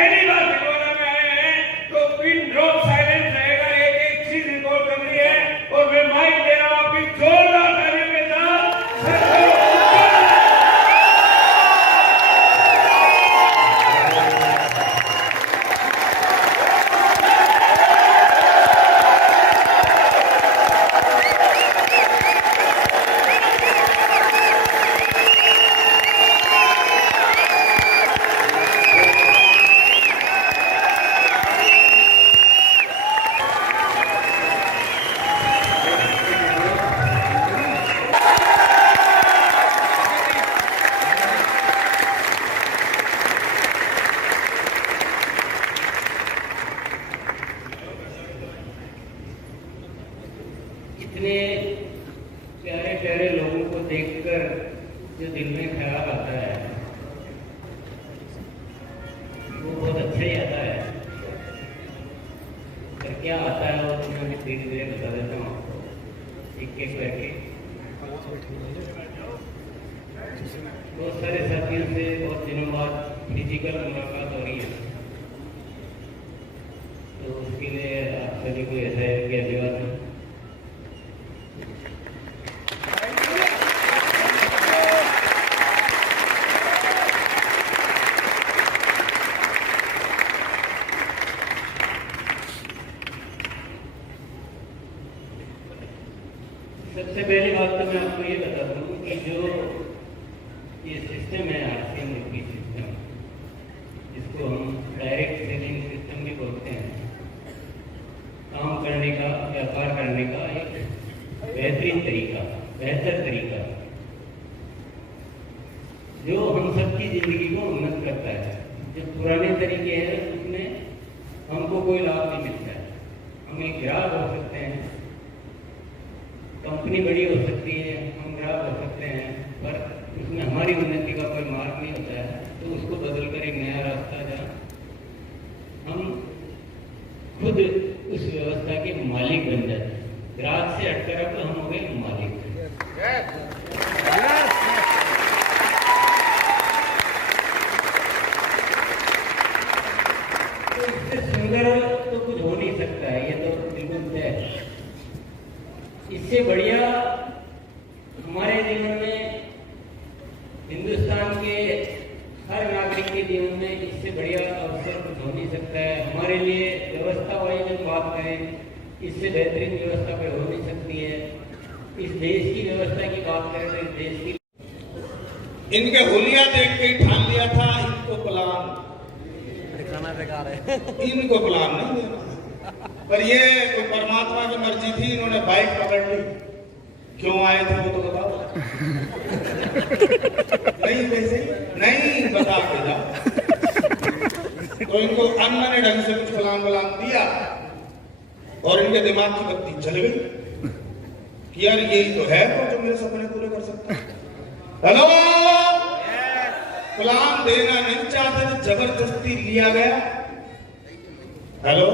पहली बार भिलवाड़ा में आए हैं तो पिन ड्रॉप साइलेंस रहेगा, एक एक चीज रिकॉर्ड करनी है। और मैं माइक दे रहा हूं आपकी जोरदार तालियों के साथ। इतने प्यारे प्यारे लोगों को देखकर जो दिल में ख्याल आता है वो बहुत अच्छा ही आता है। पर क्या आता है वो तो मैं धीरे धीरे बता देता हूँ आपको एक एक करके। बहुत सारे साथियों से बहुत दिनों बाद फिजिकल मुलाकात हो रही है, तो उसके लिए आप सभी को ऐसा है कि अभिवादन। सबसे पहली बात तो मैं आपको ये बता दूं कि जो ये सिस्टम है आरसीएम यूपी सिस्टम, जिसको हम डायरेक्ट सेलिंग सिस्टम भी बोलते हैं, काम करने का, व्यापार करने का एक बेहतरीन तरीका, बेहतर तरीका जो हम सबकी जिंदगी को उन्नत करता है। जो पुराने तरीके हैं उसमें हमको कोई लाभ नहीं मिलता है। हम एक ग्राहक हो सकते हैं, कंपनी बड़ी हो सकती है, हम ग्राहक हो सकते हैं, पर उसमें हमारी उन्नति का कोई मार्ग नहीं होता है। तो उसको बदलकर एक नया रास्ता जहाँ हम खुद उस व्यवस्था के मालिक बन जाते हैं। ग्राहक से हटकर अब हम हो गए मालिक। तो इससे सुंदर तो कुछ हो नहीं सकता है, ये तो बिल्कुल तय है। इससे बढ़िया हमारे जीवन में, हिंदुस्तान के हर नागरिक के जीवन में इससे बढ़िया अवसर कुछ हो नहीं सकता है। हमारे लिए व्यवस्था वाली जब बात करें, इससे बेहतरीन व्यवस्था कोई हो नहीं सकती है। इस देश की व्यवस्था की बात करें तो इस देश की, इनके हुलिया देख के ठान लिया था इनको प्लान खाना बेकार है। इनको प्लान नहीं देना, पर ये कोई परमात्मा की मर्जी थी, इन्होंने बाइक पकड़ ली। क्यों आए थे वो तो बताओ। नहीं वैसे नहीं बता के जाओ। तो इनको अन्न ने ढंग से कुछ प्लान दिया और इनके दिमाग की बत्ती जल गई कि यार यही तो है तो जो मेरे सपने पूरे कर सकता है। हेलो, प्लान देना नहीं चाहते थे, जबरदस्ती लिया गया। हेलो,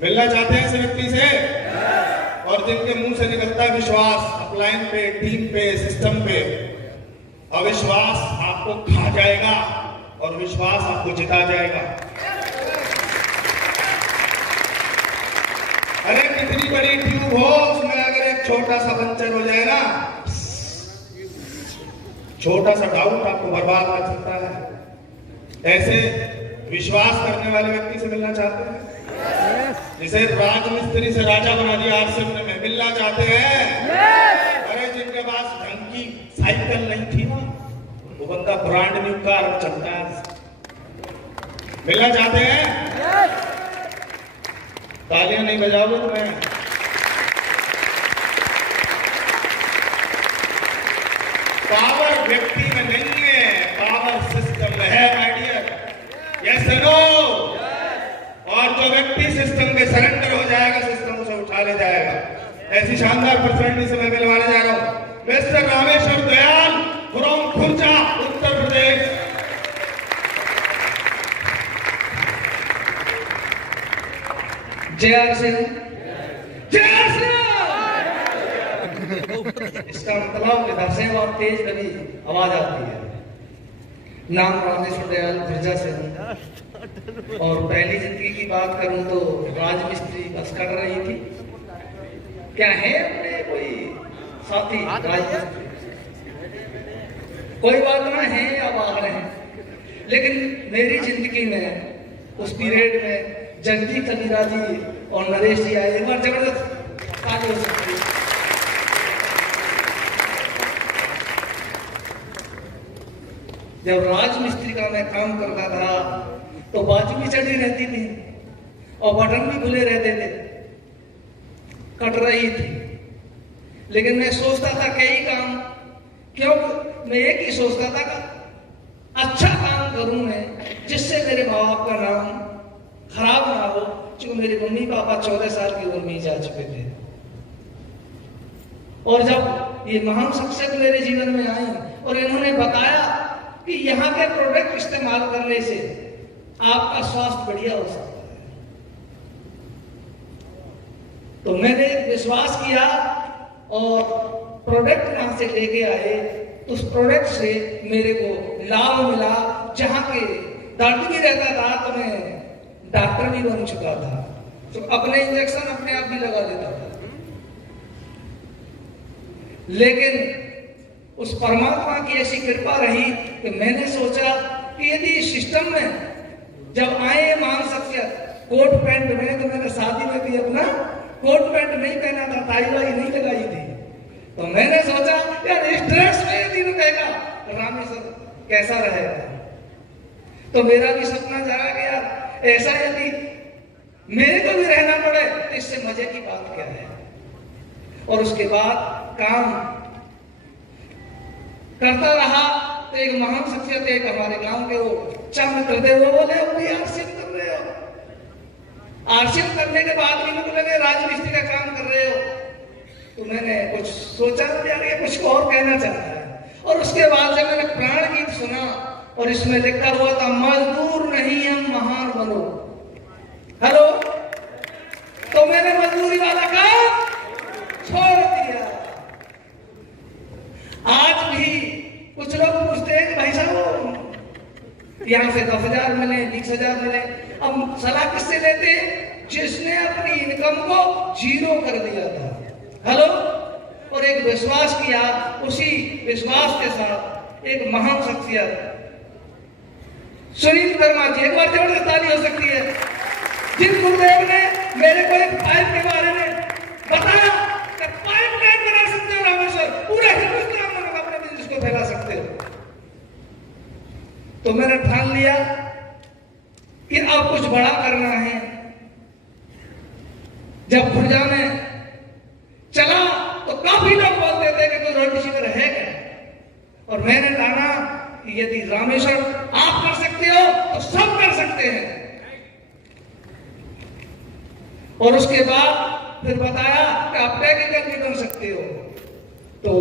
मिलना चाहते हैं इस व्यक्ति से? और जिनके मुंह से निकलता है विश्वास, अपलाइन पे, टीम पे, सिस्टम पे, अविश्वास आपको खा जाएगा और विश्वास आपको जिता जाएगा। अरे कितनी बड़ी ट्यूब हो, उसमें अगर एक छोटा सा पंचर हो जाए ना, छोटा सा डाउट आपको बर्बाद कर सकता है। ऐसे विश्वास करने वाले व्यक्ति से मिलना चाहते हैं, जिसे राजमिस्त्री से राजा बना दिया आरसीएम में, मिलना चाहते हैं? अरे जिनके पास ढंग की साइकिल नहीं थी ना, वो बंदा ब्रांड न्यू कार चलता है। मिलना चाहते हैं? तालियां नहीं बजाओगे तो मैं पावर व्यक्ति में नहीं है, पावर सिस्टम में है माय डियर। Yes no? और जो व्यक्ति सिस्टम के सरेंडर हो जाएगा, सिस्टम उसे उठा ले जाएगा। ऐसी शानदार पर्सनैलिटी से मैं मिलवाने जा रहा हूं मिस्टर रामेश्वर दयाल फ्रॉम खुर्जा, उत्तर प्रदेश। जय सिंह, जय सिंह। इसका मतलब इधर से बहुत तेज कभी आवाज आती है। नाम रामेश्वर दयाल, खुर्जा से। और पहली जिंदगी की बात करूं तो राजमिस्त्री बस कट रही थी। क्या है अपने कोई साथी राजमिस्त्री? कोई बात ना है या बाहर है, लेकिन मेरी जिंदगी में उस पीरियड में जगजी कबीरा जी और नरेश जी आए। एक बार जबरदस्त ताली हो सकती है। जब राजमिस्त्री का मैं काम करता था तो बाजू भी चढ़ी रहती थी और बटन भी खुले रहते थे, कट रही थी। लेकिन मैं सोचता था कई काम, क्यों मैं एक ही सोचता था कि अच्छा काम करूं मैं, जिससे मेरे माँ बाप का नाम खराब ना हो, क्योंकि मेरे मम्मी पापा 14 साल की उम्र में जा चुके थे। और जब ये महान शख्सियत मेरे जीवन में आई और इन्होंने बताया कि यहाँ के प्रोडक्ट इस्तेमाल करने से आपका स्वास्थ्य बढ़िया हो सकता है, तो मैंने विश्वास किया और प्रोडक्ट वहां से लेके आए। उस प्रोडक्ट से मेरे को लाभ मिला। जहां के दर्द भी रहता था तो मैं डॉक्टर भी बन चुका था, तो अपने इंजेक्शन अपने आप भी लगा लेता था। लेकिन उस परमात्मा की ऐसी कृपा रही कि मैंने सोचा कि यदि इस सिस्टम में जब आए महान शख्सियत कोट पैंट में, तो मैंने शादी में भी अपना कोट पैंट नहीं पहना था, टाई वाई नहीं लगाई थी, तो मैंने सोचा यार इस ड्रेस में यदि कहेगा रामेश्वर कैसा रहेगा, तो मेरा भी सपना जागा कि यार ऐसा यदि मेरे को भी रहना पड़े तो इससे मजे की बात क्या है। और उसके बाद काम करता रहा तो एक महान शख्सियत एक हमारे गांव के वो चंद करते हुए बोले अपनी आरसीएम कर रहे हो। आरसीएम करने के बाद भी मुझे लगे राजमिस्त्री का काम कर रहे हो, तो मैंने कुछ सोचा यार ये कुछ और कहना चाहता है। और उसके बाद जब मैंने प्राण गीत सुना और इसमें लिखा हुआ था मजदूर नहीं हम महान बनो, हेलो, तो मैंने मजदूरी वाला काम छोड़ दिया। आज भी कुछ लोग पूछते हैं कि भाई साहब यहाँ से 10,000 मिले, 20,000 मिले, अब सलाह किससे लेते हैं? जिसने अपनी इनकम को जीरो कर दिया था, हेलो, और एक विश्वास किया। उसी विश्वास के साथ एक महान शख्सियत सुनील वर्मा जी, एक बार जबरदस्त ताली हो सकती है, जिन गुरुदेव ने मेरे को एक पाइप के बारे में बताया कि पाइप लाइन बना सकते हो रामेश्वर, पूरे हिंदुस्तान में अपने बिजनेस को फैला सकते हो। तो मैंने ठान लिया कि अब कुछ बड़ा करना है। जब खुर्जा में चला तो काफी लोग बोलते थे कि कोई रोटी शिकर है क्या, और मैंने ठाना कि यदि रामेश्वर आप कर सकते हो तो सब कर सकते हैं। और उसके बाद फिर बताया कि आप टेक्निकल भी बन सकते हो, तो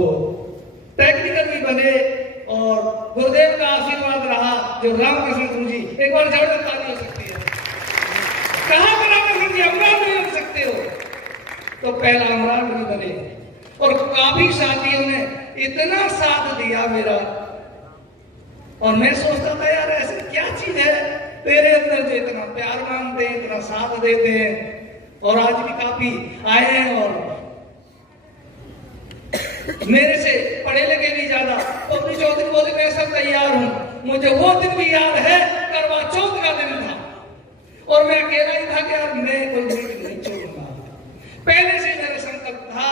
टेक्निकल भी बने और गुरुदेव का आशीर्वाद रहा जो रामकृष्ण सिंह जी, एक बार जबरदस्त ताली हो सकती है। कहां पर रामकृष्ण जी अमरान भी बन सकते हो, तो पहला अमरान भी बने। और काफी साथियों ने इतना साथ दिया मेरा, और मैं सोचता था यार ऐसी क्या चीज है तेरे अंदर जो इतना प्यार मांगते हैं, इतना साथ देते हैं। और आज भी काफी आए हैं और मेरे से पढ़े लिखे भी ज्यादा, तो अपनी चौधरी बोले मैं सब तैयार हूं। मुझे वो दिन भी याद है, करवा चौथ का दिन था और मैं अकेला ही था कि यार मैं कोई मीटिंग नहीं छोड़ूंगा। पहले से मेरा संकल्प था,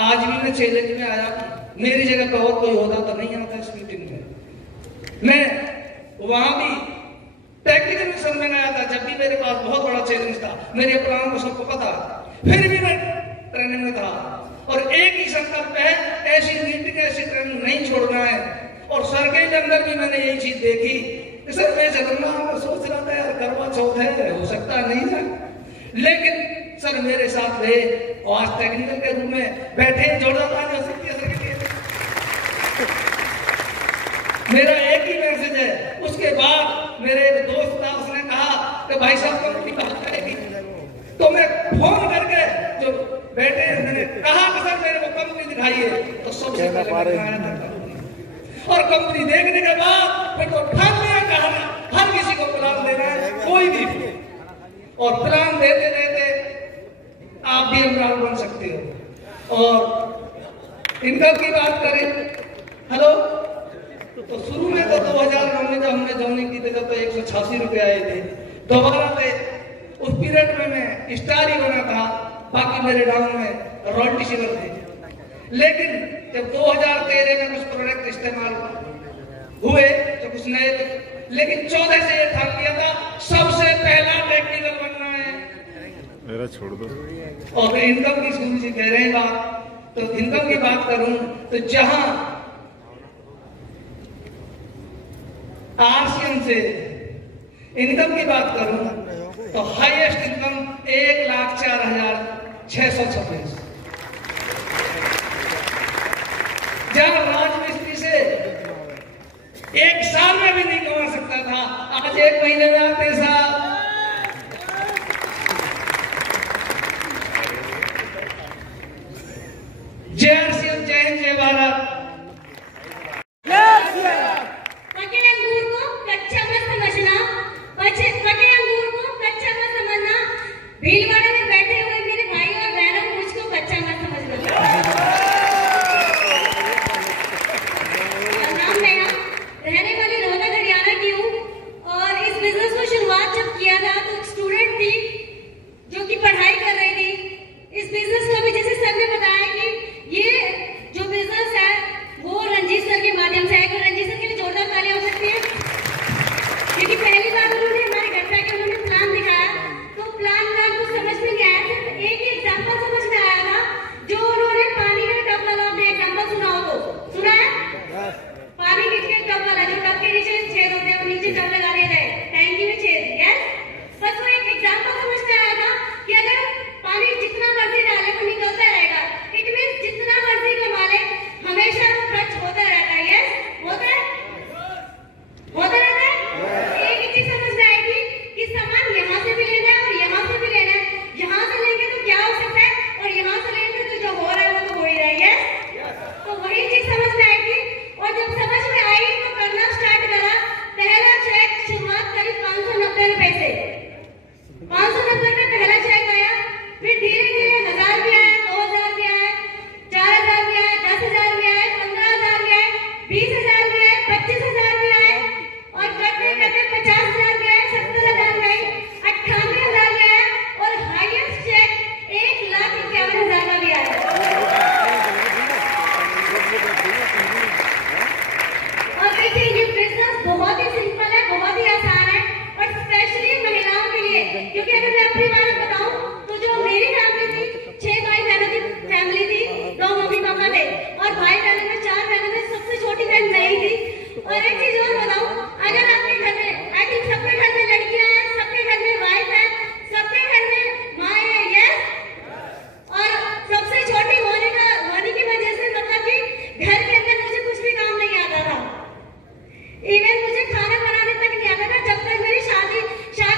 आज भी मैं चैलेंज में आया, मेरी जगह पर और कोई होता तो नहीं आता इस मीटिंग में। मैं वहां भी टेक्निकल मिशन में आया था, जब भी मेरे पास बहुत बड़ा चैलेंज था, मेरे प्लान को सबको पता, फिर भी मैं ट्रेनिंग में था और एक ही संकल्प है, ऐसी मीटिंग ऐसी ट्रेनिंग नहीं छोड़ना है। और सर के अंदर भी मैंने यही चीज देखी। सर मैं चलूंगा, मैं सोच रहा था यार करवा चौथ है, हो सकता नहीं है, लेकिन सर मेरे साथ रहे और आज टेक्निकल के रूप में बैठे, जोरदार ताली हो सकती है सर के लिए। मेरा एक ही मैसेज है। उसके बाद मेरे एक दोस्त था, उसने कहा कि भाई साहब कंपनी बात करेगी, तो मैं फोन करके जो बैठे मैंने कहा कि सर मेरे को कंपनी दिखाइए, तो सबसे पहले दिखाया था कंपनी। और कंपनी देखने के बाद फिर तो ठान लिया, कहा हर किसी को प्लान देना है, कोई और प्लान देते देते आप भी अमराल बन सकते हो। और इनकम की बात करें, हेलो, तो शुरू में तो 2009 में जब हमने ज्वाइनिंग की थी तब तो 186 रुपये आए थे। दोबारा पे उस पीरियड में मैं स्टार ही बना था, बाकी मेरे डाउन में रॉयल्टी शेयर थे। लेकिन जब 2013 में कुछ प्रोडक्ट इस्तेमाल हुए तो कुछ नए, लेकिन 14 से ये था किया था सबसे पहला टेक्निकल बनना है मेरा छोड़ दो। और इनकम की शुरू से कह रहे हैं बात, तो इनकम की बात करूं तो जहां आरसीएम से इनकम की बात करूं तो हाईएस्ट इनकम 1,04,626, जहां राजमिस्त्री से एक साल में भी नहीं कमा सकता था, आज 1 महीने में आते साहब। जय आरसीएम, जय हिंद, जय भारत। पके अंगूर को कच्चा मत समझना, पके अंगूर को कच्चा मत समझना। भीलवाड़ा में बैठे हुए मेरे भाई और बहनों, मुझको कच्चा मत समझना। नाम नया, रहने वाली रोहतक हरियाणा की हूँ और इस बिजनेस को शुरुआत जब किया था तो एक स्टूडेंट थी जो कि पढ़ाई कर रही थी। इस बिजनेस को भी जैसे सर ने बताया कि ये जो बिजनेस है वो रंजीत सर के माध्यम से है। तो रंजीत सर के लिए जोरदार तालियां हो सकती है, क्योंकि पहली बार उन्होंने हमारे घर पे आके उन्होंने प्लान दिखाया तो प्लान में हमको समझ में नहीं आया, सिर्फ एक ही एग्जाम्पल समझ में आया था जो उन्होंने पानी का टब वाला, आपने एग्जाम्पल सुना हो तो सुना है? पानी के टब वाला जो टब के नीचे छेद होते हैं, नीचे टब लगा दिया जाए, टैंकी में छेद, यस। बस वो एक एग्जाम्पल समझ में आया था कि अगर पानी जितना मर्जी डाले वो निकलता रहेगा। इट मींस जितना मर्जी कमा ले हमेशा वो खर्च होता रहता है, यस, होता है, होता रहता है। एक ही चीज समझ में आएगी कि सामान यहाँ से भी लेना है और यहाँ से भी लेना है। यहाँ से लेंगे तो क्या हो सकता है और यहाँ से लेंगे तो जो हो रहा है वो तो हो ही रहा है, यस। तो वही चीज समझ में आएगी और जब समझ में आई तो करना स्टार्ट करा। पहला चेक शुरुआत करी 590 रुपए से, 590 में पहला चेक आया, फिर धीरे धीरे 1000 भी आया, 2000 भी आया, 4000 भी आया, 10,000 भी आया, 15,000 भी आया, 20,000 भी आया, 25,000 भी आया और करते करते 50,000 भी आया, 70,000 भी आया, 98,000 भी आया और हाईएस्ट चेक 1,51,000 का भी आया। और देखिए ये बिजनेस बहुत ही सिंपल है, बहुत ही आसान है और स्पेशली महिलाओं के लिए, क्योंकि अगर मैं अपनी बात बताऊं तो जो मेरी फैमिली थी 6 भाई बहनों की फैमिली थी, 2 मम्मी पापा थे और भाई बहनों में 4 बहनों में सबसे छोटी बहन मैं ही थी। और एक चीज और बताऊं, अगर आपके घर में, आई थिंक सबके घर में लड़कियां हैं, सबके घर में वाइफ है, सबके घर में माँ है, यस। और सबसे छोटी होने की वजह से मतलब कि घर के अंदर मुझे कुछ भी काम नहीं आता था, इवन मुझे खाना बनाने तक नहीं आता था। जब तक मेरी शादी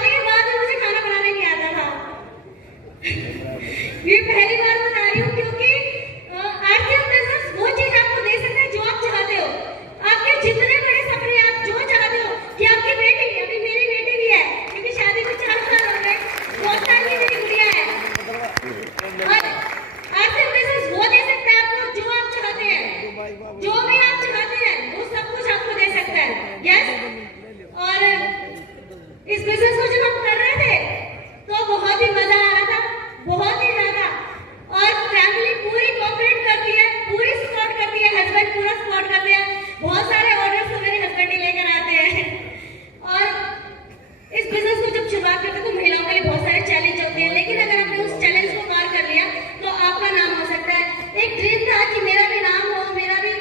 के बाद भी मुझे खाना बनाने नहीं आता था। ये पहली बार बता रही हूँ क्योंकि आरसीएम बिजनेस वो चीज आपको दे सकता है जो आप चाहते हो। आपके जितने बड़े सपने आप जो चाहते हो कि आपकी बेटी, अभी मेरी बेटी भी है क्योंकि शादी को 4 साल हो गए, 2 साल की मेरी गुड़िया है और आरसीएम बिजनेस वो दे सकता है आपको जो आप चाहते हैं, जो भी आप चाहते हैं वो सब कुछ आपको दे सकता है, यस। और इस बिजनेस को जब हम कर रहे थे तो बहुत ही मजा आ रहा था, बहुत ही ज्यादा। और फैमिली पूरी कोऑपरेट करती है, पूरी सपोर्ट करती है, हस्बैंड पूरा सपोर्ट करते हैं। बहुत सारे ऑर्डर्स तो मेरे हस्बैंड ही लेकर आते हैं। और इस बिजनेस को जब शुरुआत करते तो महिलाओं के लिए बहुत सारे चैलेंज होते हैं, लेकिन अगर आपने उस चैलेंज को पार कर लिया तो आपका नाम हो सकता है। एक ड्रीम था कि मेरा भी नाम हो, मेरा भी,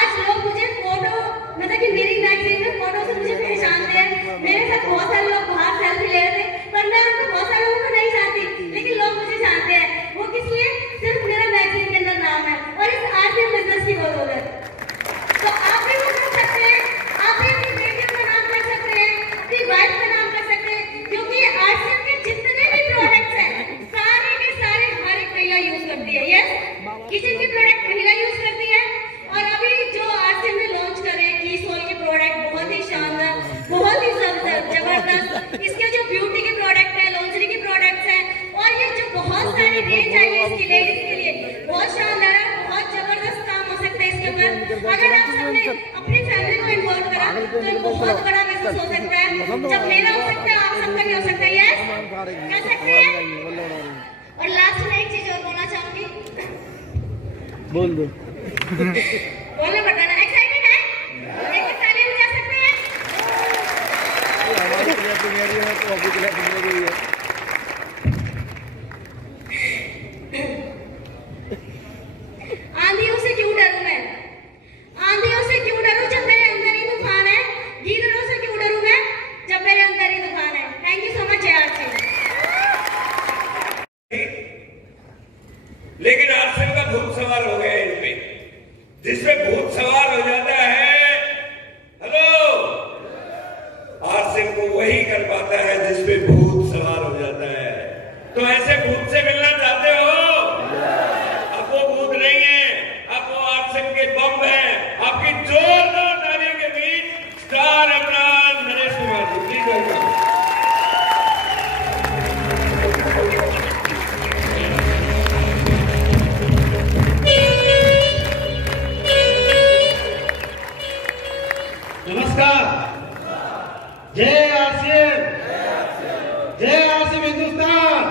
आज लोग मुझे फोटो, मतलब कि मेरी मैगजीन में फोटो से मुझे पहचानते हैं। मेरे साथ बहुत सारे लोग बाहर सेल्फी ले रहे थे पर मैं उनको, बहुत सारे लोगों को नहीं जानती, लेकिन लोग मुझे जानते हैं। वो किस लिए? सिर्फ मेरा मैगजीन के अंदर नाम है और इस आरसीएम बिजनेस की बदौलत। तो आप भी वो कर सकते हैं, आप भी अपनी बेटियों का नाम कर सकते हैं, अपनी वाइफ का नाम कर सकते हैं, क्योंकि आरसीएम के जितने भी प्रोडक्ट्स हैं सारे के सारे हर एक महिला यूज करती है, यस। किचन के प्रोडक्ट महिला यूज करती है और अभी जो आरसीएम ने लॉन्च करे की सोल के प्रोडक्ट बहुत ही शानदार, बहुत ही जबरदस्त। इसके जो ब्यूटी के प्रोडक्ट है लॉन्च मेरे को बहुत बड़ा बिजनेस हो सकता है। जब मेरा हो सकता है आप सबका भी हो सकता है। यस कर सकते हैं। और लास्ट में एक चीज और बोलना चाहूंगी। बोल दो। बोलना पड़ता है ना। एक्साइटेड है? एक बार ताली बजा सकते हैं? हमारी तैयारी है तो अभी के लिए तैयारी है। आंधियों से क्यों डरूं मैं? आंधियों से क्यों डरूं जब मेरे अंदर ही तूफान है? गीदड़ों से क्यों डरूं मैं जब मेरे अंदर ही तूफान है? Thank you so much RC. लेकिन आरसीएम का भूत सवार हो गया इनपे, जिसमें भूत सवार हो जाता है। हेलो, आरसीएम को वही कर पाता है जिसपे भूत सवार हो जाता है। तो ऐसे भूत से मिलना चाहते हो? अब वो भूत नहीं है, अब वो आरसीएम के बम है। आपकी जोरदार तालियों के बीच स्टार अपना नरेश कुमार जी, प्लीज वेलकम। नमस्कार। जय आरसीएम, जय आरसीएम हिंदुस्तान।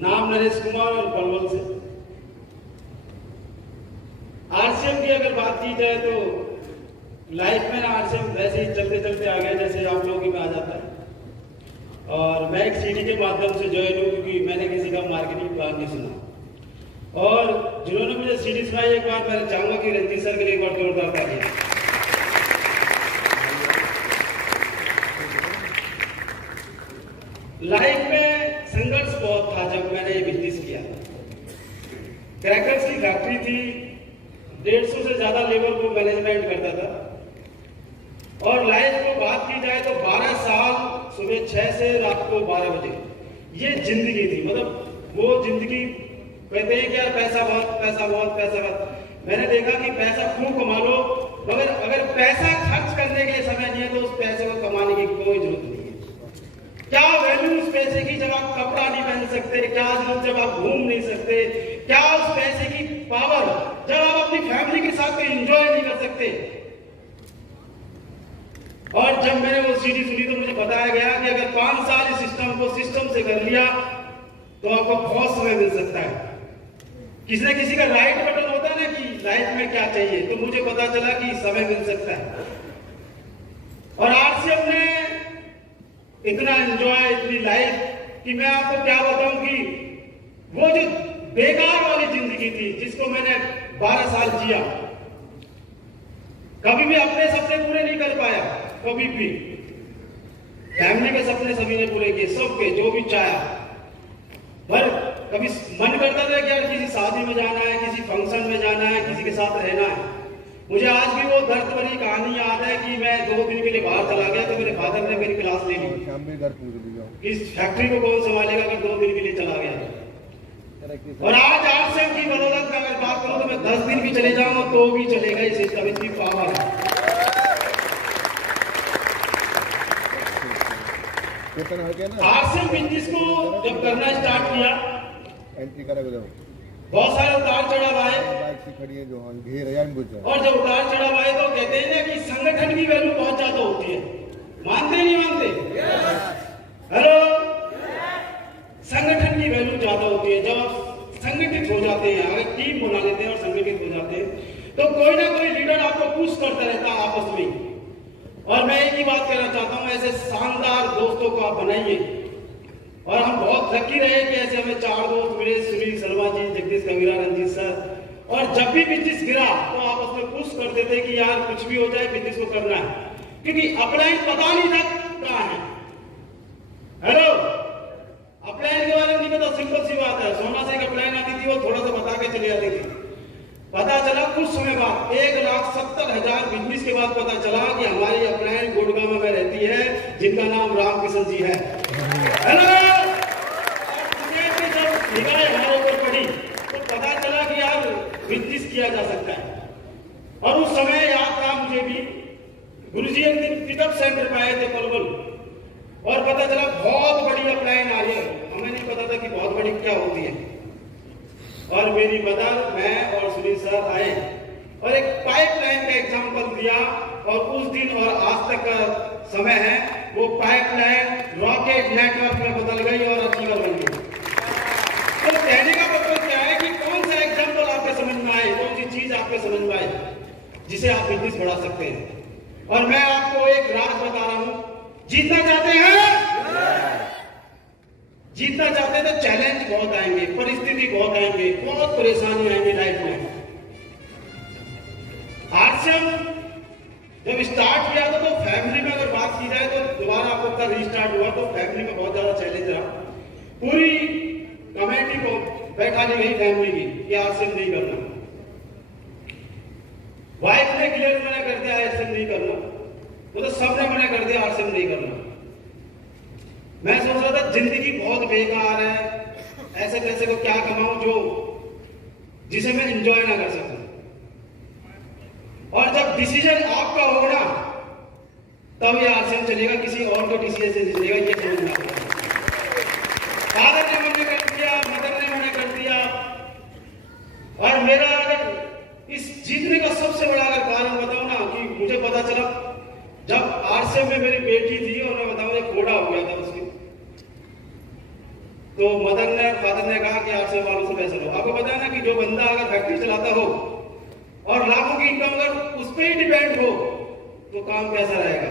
नाम नरेश कुमार और पलवल से। आरसीएम की अगर बात की जाए तो लाइफ में ना आरसीएम वैसे ही चलते चलते आ गया जैसे आप लोगों में आ जाता है। और मैं एक सीडी के माध्यम से ज्वाइन हूँ क्योंकि मैंने किसी का मार्केटिंग प्लान नहीं सुना। और जिन्होंने मुझे सीडी सुनाई, एक बार मैं चाहूंगा कि रंजीत सर के लिए एक बार जोरदार तालियां। लाइफ में संघर्ष बहुत था जब मैंने ये बिजनेस किया। क्रैकर्स की फैक्ट्री थी, 150 से ज्यादा लेबर को मैनेजमेंट करता था। और लाइफ को बात की जाए तो 12 साल सुबह 6 से रात को 12 बजे ये जिंदगी थी। मतलब वो जिंदगी कहते हैं कि यार पैसा बहुत, पैसा बहुत, पैसा बहुत। मैंने देखा कि पैसा खूब कमा लो, मगर अगर पैसा खर्च करने के लिए समय नहीं है तो उस पैसे को कमाने की कोई जरूरत नहीं है। क्या वैल्यू उस पैसे की जब आप कपड़ा नहीं पहन सकते? क्या जरूरत जब आप घूम नहीं सकते? क्या उस पैसे की पावर जब आप अपनी फैमिली के साथ कोई एंजॉय नहीं कर सकते? और जब मैंने वो सीडी सुनी तो मुझे बताया गया कि अगर 5 साल इस सिस्टम को सिस्टम से कर लिया तो आपको बहुत समय मिल सकता है। किसी न किसी का राइट बटन होता है ना कि लाइफ में क्या चाहिए, तो मुझे पता चला कि समय मिल सकता है। और आरसीएम ने इतना एंजॉय, इतनी लाइफ कि मैं आपको क्या बताऊं कि वो जो बेकार वाली जिंदगी थी जिसको मैंने 12 साल जिया, कभी भी अपने सपने पूरे नहीं कर पाया। कभी भी फैमिली के सपने सभी ने पूरे किए, सबके जो भी चाहा। पर कभी मन करता था कि यार किसी शादी में जाना है, किसी फंक्शन में जाना है, किसी के साथ रहना है। मुझे आज भी वो दर्द भरी कहानी याद है कि मैं 2 दिन के लिए बाहर चला गया तो मेरे फादर ने मेरी क्लास ले ली। इस फैक्ट्री को कौन संभालेगा अगर 2 दिन के लिए चला गया। और आज आरसीएम की बदौलत में अगर बात करूं तो मैं 10 दिन भी चले जाऊंगा तो भी चलेगा। इस सिस्टम इतनी पावर है। आरसीएम बिजनेस को जब करना स्टार्ट किया बहुत सारे उतार चढ़ाव आए। और जब उतार चढ़ाव आए तो कहते हैं ना कि संगठन की वैल्यू बहुत ज्यादा होती है। मानते नहीं मानते? हेलो, संगठन की वैल्यू ज्यादा होती है। जब आप संगठित हो जाते हैं, अगर टीम बना लेते हैं और संगठित हो जाते हैं तो कोई ना कोई लीडर आपको पुश करता रहता है आपस में। और मैं एक ही बात कहना चाहता हूं, ऐसे शानदार दोस्तों को आप बनाइए। और हम बहुत लकी रहे कि ऐसे हमें 4 दोस्त मिले, सुनील शर्मा जी, जगदीश कबीरा, रंजीत सर। और जब भी बिजनेस गिरा तो आपस में पुश करते थे कि यार कुछ भी हो जाए बिजनेस को करना है, क्योंकि अपलाइन पता नहीं था कहां है। हेलो, अपलाइन के बारे में नहीं पता। सिंपल सी बात है, सोना से एक अपलाइन आती थी, वो थोड़ा सा बता के चली जाती थी। पता चला कुछ समय बाद 1,70,000 बिजनेस के बाद पता चला कि हमारी अपलाइन गुड़गांव में रहती है, जिनका नाम रामकिशन जी है। हेलो, जब निगाहें हमारे ऊपर पड़ी तो पता चला कि यार बिजनेस किया जा सकता है। और उस समय याद था मुझे भी, गुरुजी एक दिन पिकअप सेंटर पे आए थे पलवल, और पता चला बहुत बड़ी अपलाइन आ रही है। हमें नहीं पता था कि बहुत बड़ी क्या होती है। और मेरी मदर, मैं और सुनील सर आए और एक पाइपलाइन का एग्जांपल दिया, और उस दिन और आज तक का समय है, वो पाइपलाइन रॉकेट नेटवर्क में बदल गई और अचीवर बन गई। तो कहने का मतलब क्या है कि कौन सा एग्जांपल आपके समझ में आए, कौन सी चीज आपके समझ में आए जिसे आप बिजनेस बढ़ा सकते हैं। और मैं आपको एक राज बता रहा हूं, जीतना चाहते हैं, जीतना चाहते हैं तो चैलेंज बहुत आएंगे, परिस्थिति बहुत आएंगे, बहुत परेशानी आएंगी लाइफ में। आरसीएम जब स्टार्ट किया था तो फैमिली में अगर बात की जाए तो दोबारा आपको कल रीस्टार्ट हुआ तो फैमिली में बहुत ज्यादा चैलेंज रहा। पूरी कमेटी को बैठा ली गई फैमिली की कि आरसीएम नहीं करना। वाइफ ने क्लियर मना कर दिया आरसीएम नहीं करना, तो सबने मना कर दिया आरसीएम नहीं करना। मैं सोच रहा था जिंदगी बहुत बेकार है, ऐसे पैसे को क्या कमाऊं जो जिसे मैं एंजॉय ना कर सकूं। और जब डिसीजन आपका होगा ना तब ये आरसीएम चलेगा, किसी और को डिसीजन से चलेगा, ये समझना पड़ेगा। फादर ने मना कर दिया, मदर ने मना कर दिया। और मेरा अगर इस जीतने का सबसे बड़ा अगर कारण बताऊं ना कि मुझे पता चला जब आरसीएम में मेरी बेटी थी और मैं बताऊं एक घोड़ा हो गया था उसकी, तो मदर ने फादर ने कहा कि आरसीएम वालों से पैसे लो। आपको पता है ना कि जो बंदा अगर फैक्ट्री चलाता हो और लाखों की इनकम अगर उस पर ही डिपेंड हो तो काम कैसा रहेगा।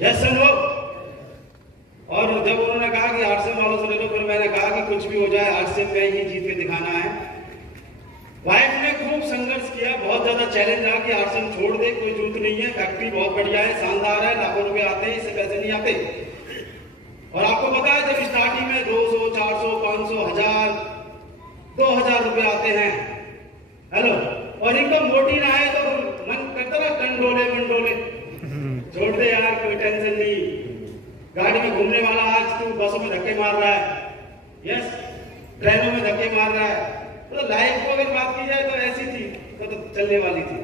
Yes sir no. और जब उन्होंने कहा कि आरसीएम वालों से ले लो, फिर मैंने कहा कि कुछ भी हो जाए आरसीएम में ही जीत के दिखाना है। वाइफ ने खूब संघर्ष किया, बहुत ज्यादा चैलेंज रहा कि आरसीएम छोड़ दे, कोई जरूरत नहीं है, फैक्ट्री बहुत बढ़िया है, शानदार है, लाखों रुपए आते हैं, इससे पैसे नहीं आते। और आपको पता है जब स्टार्टिंग में 200, 400, 500, 1000, 2000 रुपए आते हैं, हेलो, और इनकम मोटी ना है तो मन करता ना टंडोले मंडोले, छोड़ दे यार, कोई टेंशन नहीं, गाड़ी में घूमने वाला आज तू बसों में धक्के मार रहा है, यस, ट्रेनों में धक्के मार रहा है। तो लाइफ को अगर बात की जाए तो ऐसी थी तो चलने वाली थी।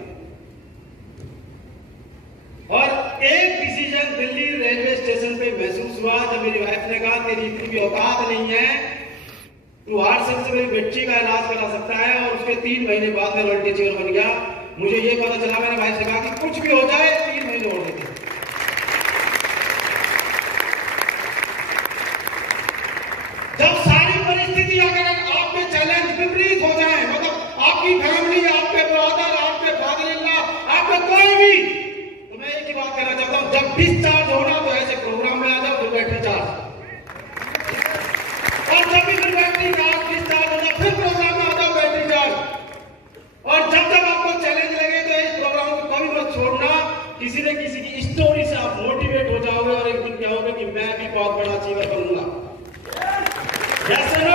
और एक डिसीजन दिल्ली रेलवे स्टेशन पे महसूस हुआ जब मेरी वाइफ ने कहा तेरी इतनी भी औकात नहीं है, तू आरसीएम से मेरी बच्ची का इलाज करा सकता है। और उसके 3 महीने बाद में रॉयल टीचर बन गया। मुझे ये पता चला, मैंने भाई से कहा कि कुछ भी हो जाए 3 महीने और देते। जब सारी परिस्थिति अगर आप पे चैलेंज विपरीत हो जाए, मतलब आपकी फैमिली, आपके ब्रदर, आपके फादर-इन-लॉ, आपके कोई भी, तो मैं एक ही बात कहना चाहता हूं, जब डिस्चार्ज होना तो ऐसे प्रोग्राम में आ जाओ फिर बैठे चार्ज, और जब भी फिर बैटरी चार्ज डिस्चार्ज होना फिर प्रोग्राम में आ जाओ बैटरी चार्ज। और जब जब आपको चैलेंज लगे तो इस प्रोग्राम को कभी मत छोड़ना। किसी न किसी की स्टोरी से आप मोटिवेट हो जाओगे और एक दिन क्या होगा कि मैं भी बहुत बड़ा अचीवर बनूंगा। Yes no.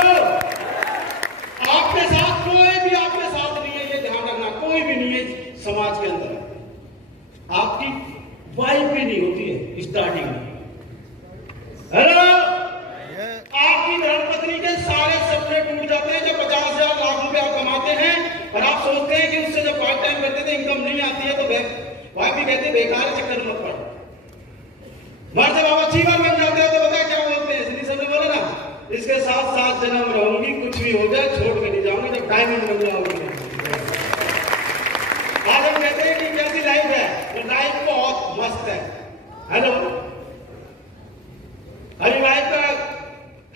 आपके साथ कोई भी आपके साथ नहीं है, ये ध्यान रखना, कोई भी नहीं है समाज के अंदर। आपकी वाइफ भी नहीं होती है स्टार्टिंग में, हेलो, आपकी धर्मपत्नी के सारे सपने टूट जाते हैं जब 50,000 लाख रुपए आप कमाते हैं और आप सोचते हैं कि उससे जब पार्ट टाइम करते थे इनकम नहीं आती है तो वाइफ भी कहते बेकार चक्कर मत पड़। मगर जब आप अचीवर बन जाते हैं तो पता क्या बोलते हैं, इसलिए सबने बोला ना, इसके साथ 7 जन्म रहूंगी, कुछ भी हो जाए छोड़ के नहीं जाऊंगी, जब डायमंड बन जाओगी। आज हम कहते हैं कि कैसी लाइफ है, तो लाइफ बहुत मस्त है। हेलो, अरे लाइफ का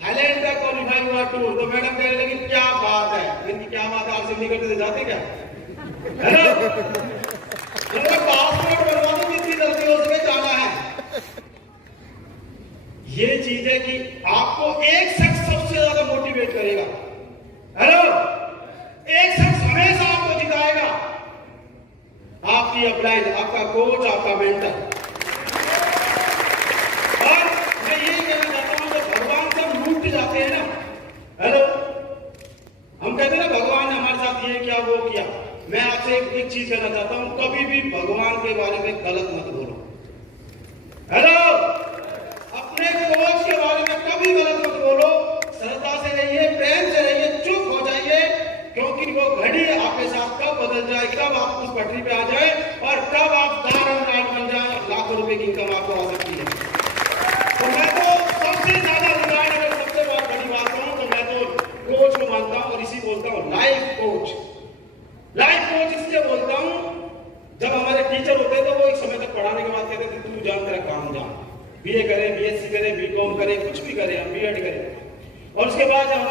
थाईलैंड का क्वालिफाई हुआ टूर, तो मैडम कहने लगी क्या बात है, इनकी क्या बात है, आपसे नहीं करते थे जाते क्या? हेलो, पासपोर्ट बनवा दो, जितनी जल्दी हो सके जाना है। ये चीज है कि आपको एक शख्स सबसे ज्यादा मोटिवेट करेगा। हेलो, एक शख्स हमेशा आपको जिताएगा, आपकी अपलाइन, आपका कोच, आपका मेंटर। और मैं ये कहना चाहता हूं, जब भगवान सब लूट जाते हैं ना, हेलो, हम कहते हैं ना भगवान ने हमारे साथ ये किया वो किया। मैं आपसे एक चीज कहना चाहता हूं, कभी भी भगवान के बारे में गलत मत बोलो। हेलो, अपने कोच के बारे में कभी गलत मत बोलो, श्रद्धा से रहिए, प्रेम से रहिए, चुप हो जाइए, क्योंकि वो घड़ी आपके साथ कब बदल जाए, कब आप उस पटरी पे आ जाए और कब आप दारोमदार बन जाए, लाखों रुपए की इनकम आपको आ सकती है। तो मैं तो सबसे ज्यादा रिगार्ड, अगर सबसे बहुत बड़ी बात कहूं तो मैं तो कोच को मानता हूं और इसी बोलता हूं life coach. Life coach teacher होते तो वो एक समय तक पढ़ाने के बाद कहते थे तू जान तेरा काम जान, बीए करे, बीएससी करे, बीकॉम करे, कुछ भी करे, हम बीएड करे। और उसके बाद जब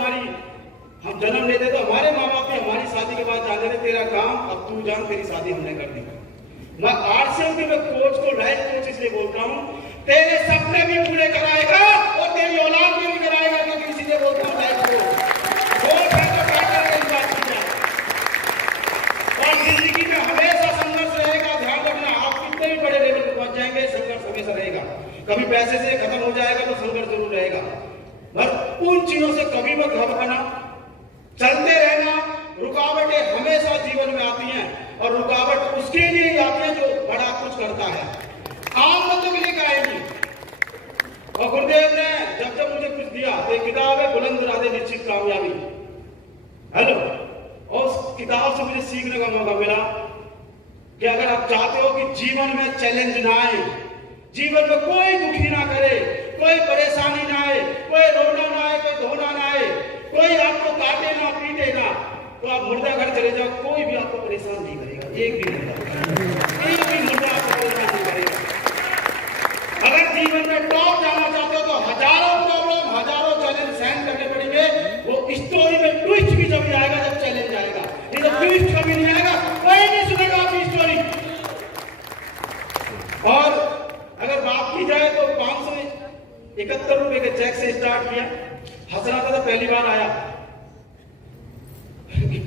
हम जन्म लेते तो हमारे माँ बाप भी हमारी शादी के बाद जाते थे तेरा काम अब तू जान, तेरी शादी हमने कर दी। मैं आरसीएम के कोच को लाइफ कोच इसलिए बोलता हूँ, तेरे सपने भी पूरे कराएगा और तेरी औलाद भी कराएगा, क्योंकि इसीलिए बोलता हूँ लाइफ कोच। और जिंदगी में हमेशा संघर्ष रहेगा, ध्यान रखना, आप कितने भी बड़े लेवल पर पहुंच जाएंगे, संघर्ष हमेशा रहेगा। कभी पैसे से खत्म हो जाएगा तो संघर्ष जरूर रहेगा, पर उन चीजों से कभी मत घबराना, चलते रहना। रुकावटें हमेशा जीवन में आती हैं और रुकावट उसके लिए ही आती है जो बड़ा कुछ करता है, आम बंदों के लिए आएगी। और गुरुदेव ने जब जब मुझे कुछ दिया तो एक किताब है बुलंद इरादे निश्चित कामयाबी, हेलो, और उस किताब से मुझे सीखने का मौका मिला कि अगर आप चाहते हो कि जीवन में चैलेंज ना आए, जीवन में कोई दुखी ना करे, कोई परेशानी ना आए, कोई रोना ना आए, कोई धोना ना आए, कोई आपको काटे ना पीटे ना, तो आप मुर्दा घर चले जाओ, कोई भी आपको परेशान नहीं करेगा, एक भी मुर्दा आपको परेशान नहीं करेगा। अगर जीवन में टॉप जाना चाहते हो तो हजारों प्रॉब्लम, हजारों चैलेंज सहन करने पड़ेंगे। वो स्टोरी में ट्विस्ट भी जब आएगा जब चैलेंज आएगा, नहीं तो ट्विस्ट कभी नहीं आएगा, कोई नहीं सुनेगा आपकी स्टोरी। और अगर बात की जाए तो 571 रुपए के चेक से स्टार्ट किया, हंस रहा था पहली बार आया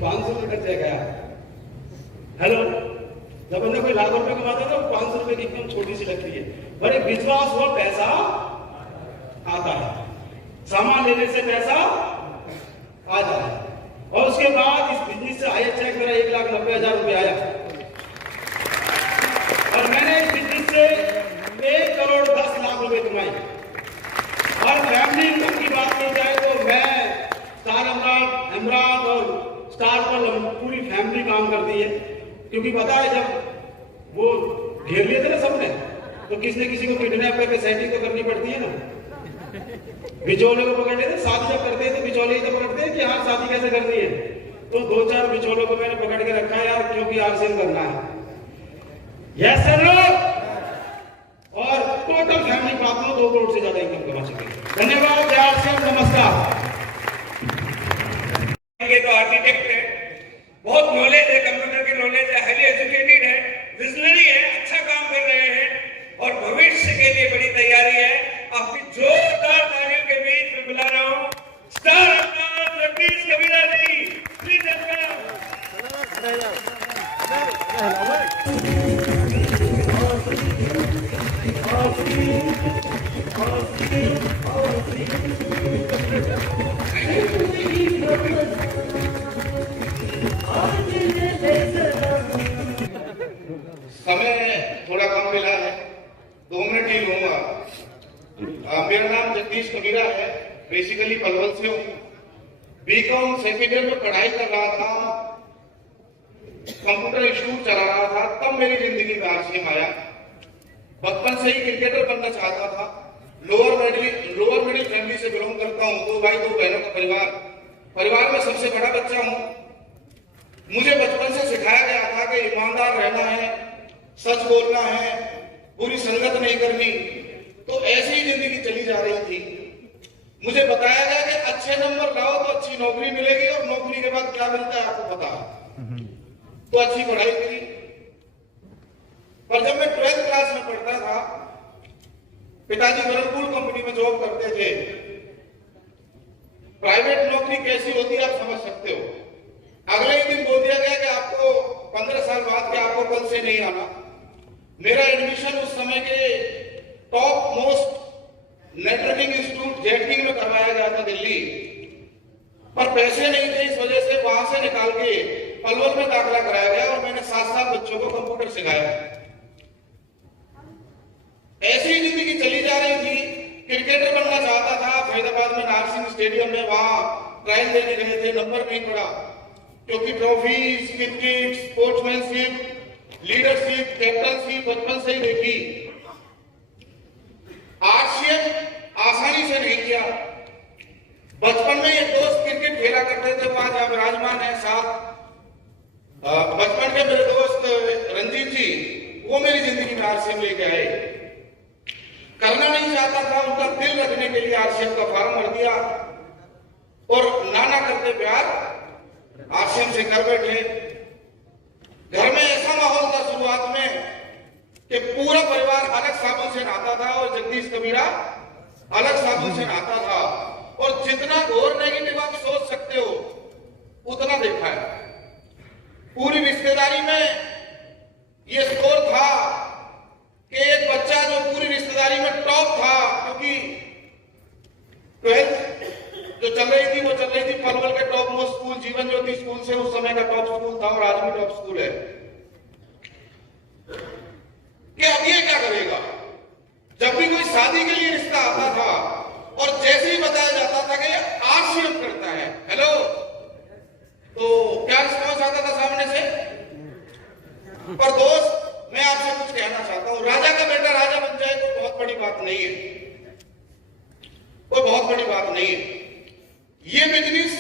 500 रुपए का चेक आया, हेलो, जब हमने कोई लाख रुपए कमाता था 500 रुपए की एकदम छोटी सी लगती है, पर एक विश्वास हुआ पैसा आता है, सामान लेने से पैसा आता है। और उसके बाद इस बिजनेस से आया चेक मेरा 1,90,000 रुपए आया, और मैंने इस बिजनेस से 1,10,00,000 रुपए कमाए। और फैमिली इनकम की बात की जाए तो मैं स्टार इमरान और स्टार पर पूरी फैमिली काम करती है, क्योंकि पता है जब वो घेर लिए थे ना सबने, तो किसी न किसी को किडनैप करके सेटिंग तो करनी पड़ती है ना। बिचौले को पकड़ लेते, शादी जब करते हैं तो बिचौले ही तो पकड़ते हैं कि हाँ शादी कैसे करनी है, तो 2-4 बिचौलों को मैंने पकड़ के रखा है यार, क्योंकि आरसीएम करना है। यस सर, और टोटल फैमिली बात में 2 करोड़ से ज्यादा इनकम कमा चुके हैं। धन्यवाद, जय आरसीएम, नमस्कार। तो आर्किटेक्ट है, बहुत नॉलेज है, कंप्यूटर की नॉलेज है, हाईली एजुकेटेड है, विजनरी है, अच्छा काम कर रहे हैं और भविष्य के लिए बड़ी तैयारी है। आपकी जोरदार तालियों के बीच में बुला रहा हूं स्टार जगदीश कबीरा जी, प्लीज समय थोड़ा कम मिला है, 2 मिनट ही लूंगा। मेरा नाम जगदीश कबीरा है, बेसिकली पलवल से हूँ। बीकॉम सेकंड ईयर में पढ़ाई कर रहा था, कंप्यूटर इंस्टीट्यूट चला रहा था, तब मेरी जिंदगी में आरसीएम आया। बचपन से ही क्रिकेटर बनना चाहता था। लोअर मिडिल फैमिली से बिलोंग करता हूँ, 2 भाई 2 बहनों का परिवार में सबसे बड़ा बच्चा हूँ। मुझे बचपन से सिखाया गया था कि ईमानदार रहना है, सच बोलना है, बुरी संगत नहीं करनी। तो ऐसी ही जिंदगी चली जा रही थी। मुझे बताया गया कि अच्छे नंबर लाओ तो अच्छी नौकरी मिलेगी, और नौकरी के बाद क्या मिलता है आपको पता है। तो अच्छी पढ़ाई करी, पर जब मैं 12th क्लास में पढ़ता था, पिताजी वर्लपूल कंपनी में जॉब करते थे। प्राइवेट नौकरी कैसी होती है आप समझ सकते हो। अगले ही दिन बोल दिया गया कि आपको 15 साल बाद के आपको कल से नहीं आना। मेरा एडमिशन उस समय के top most networking institute Jetking में करवाया गया था दिल्ली, पर पैसे नहीं थे, इस वजह से वहां से निकाल के पलवल में दाखिला कराया गया और मैंने 7 बच्चों को कंप्यूटर सिखाया। ऐसी ही जिंदगी चली जा रही थी। क्रिकेटर बनना चाहता था, फरीदाबाद में नारसिंह स्टेडियम में वहां ट्रायल देने गए थे, नंबर नहीं पड़ा, क्योंकि trophy, cricket, sportsmanship, leadership, captainship बचपन से ही देखी। आरसीएम आसानी से नहीं किया। बचपन में ये दोस्त क्रिकेट खेला करते थे, वहां जहां विराजमान है साथ। बचपन के मेरे दोस्त रंजीत जी, वो मेरी जिंदगी में आरसीएम लेके आए। करना नहीं चाहता था, उनका दिल रखने के लिए आरसीएम का फॉर्म भर दिया और नाना करते प्यार आरसीएम से कर बैठे। घर में ऐसा माहौल था शुरुआत में कि पूरा परिवार अलग साबुन से नहाता था और जगदीश कबीरा अलग साबुन से नहाता था, और जितना घोर नेगेटिव आप सोच सकते हो उतना देखा है। पूरी रिश्तेदारी में ये स्कोर था कि एक बच्चा जो पूरी रिश्तेदारी में टॉप था, क्योंकि 12th जो चल रही थी वो चल रही थी पलवल के top most school Jeevan Jyoti school से, उस समय का टॉप स्कूल था और आज भी टॉप स्कूल है। कि अब ये क्या करेगा? जब भी कोई शादी के लिए रिश्ता आता था और जैसे ही बताया जाता था कि ये आरसीएम करता है, हेलो, तो क्या रिस्पॉन्स आता था सामने से? पर दोस्त, मैं आपसे कुछ कहना चाहता हूं, राजा का बेटा राजा बन जाए कोई बहुत बड़ी बात नहीं है, कोई बहुत बड़ी बात नहीं है। ये बिजनेस